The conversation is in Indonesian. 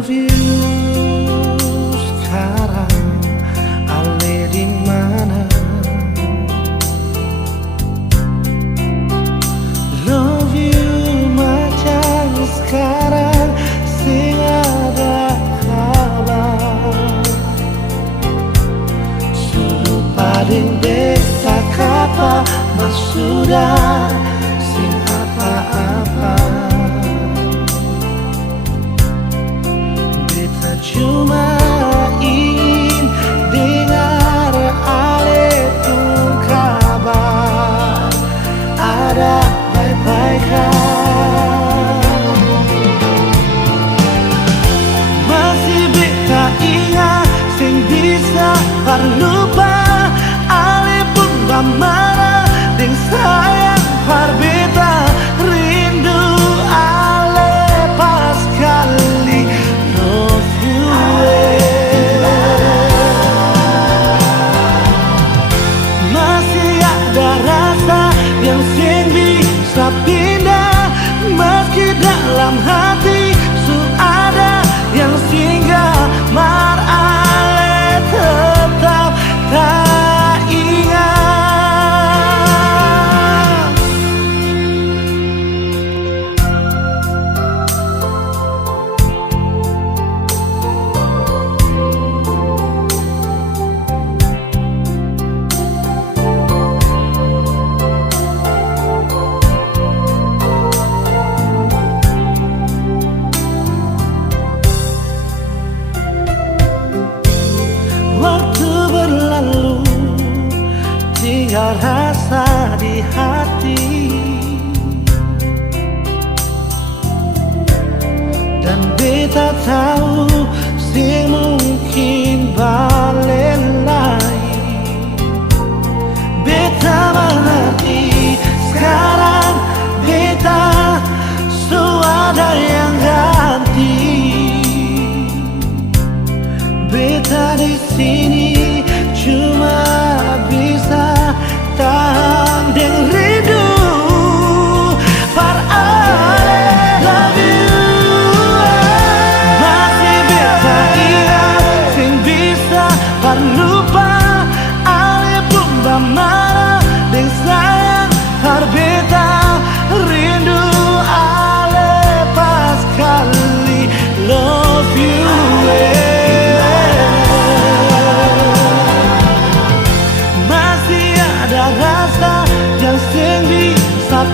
love you sekarang, ale di mana? Love you macam sekarang, sing ada kabar. Suruh paling beta kapa, mas sudah sing apa-apa. Cuma ingin dengar ale pun kabar, ada baik-baik kan? Masih beta ingat sing bisa lupa, ale pun marah deng sayang par beta rindu ale pas kali. Yang sing bisa pindah meski dalam hati su ada yang singgah, mar ale tetap tak ingat. Tinggal rasa di hati, dan beta tahu sing mungkin balik lagi. Beta mengerti sekarang, beta sudah yang ganti. Beta di sini cuma bisa tahan deng rindu par ale. Love you, masih beta ingat sing bisa par lupa, ale pun marah deng sayang par beta rindu ale pas kali. Love you, rasa yang sing bisa